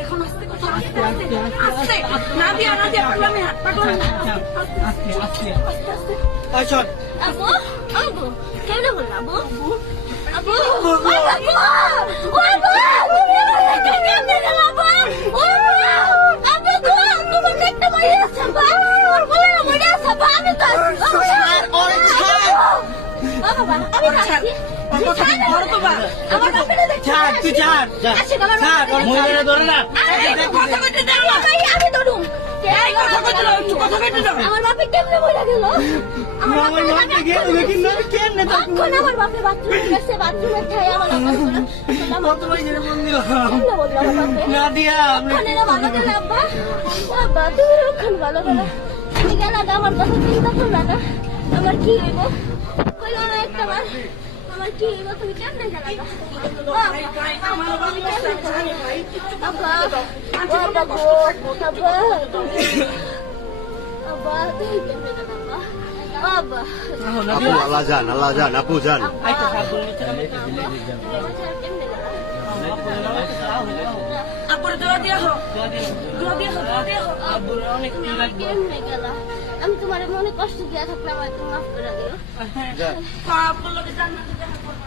এখন আস্তে কথা আস্তে আস্তে না দিয়া পারলাম না আস্তে আস্তে আচ্ছা আবু আবু কেমনে বললা আবু আবু আবু তুমি আমার কেমনে গেল আবু আবু তুমি দেখতে পাই আছে বাবা ওর বলে না মরে আছে বাবা আমি তো ওরে ছাড় বাবা আমি যাচ্ছি আমার বাপেরে দেখ ছাড় তুই ছাড় ছাড় মহিলারা ধরে না কথা কইতে দাও আমি ধরুম এই কথা কইতে দাও একটু কথা কইতে দাও আমার বাপে কেমনে মরে গেল আমার বাপে গেল কিন্তু কেমনে তো কোন আমার বাপে বাথরুমে গেছে বাথরুমে ঠাই আমার কত মাইরে মন দিল কেমনে বললা বাপে না দিয়া ওখানে না ভালো গেল আব্বা বাবা তুমি ওখানে ভালো গেল তুমি গেল আমার কথা চিন্তা করলা না আমার কি হইব কইলো না একটা বার আমার কি হইব তুমি কেমনে জানাবা আমার বাবা কেমনে ভাই আব্বা আব্বা গো আব্বা আব্বা তুমি কেমনে জানাবা আব্বা আপু আল্লাহ জান আপু জান আপুর দোয়া দিয়া হোক আপুর অনেক কেমনে গেলা আমি তোমার মনে কষ্ট দিয়া থাকলে আমার তুমি মাফ করে দিও আপুর লোকে জান্নাতে দেখা করবা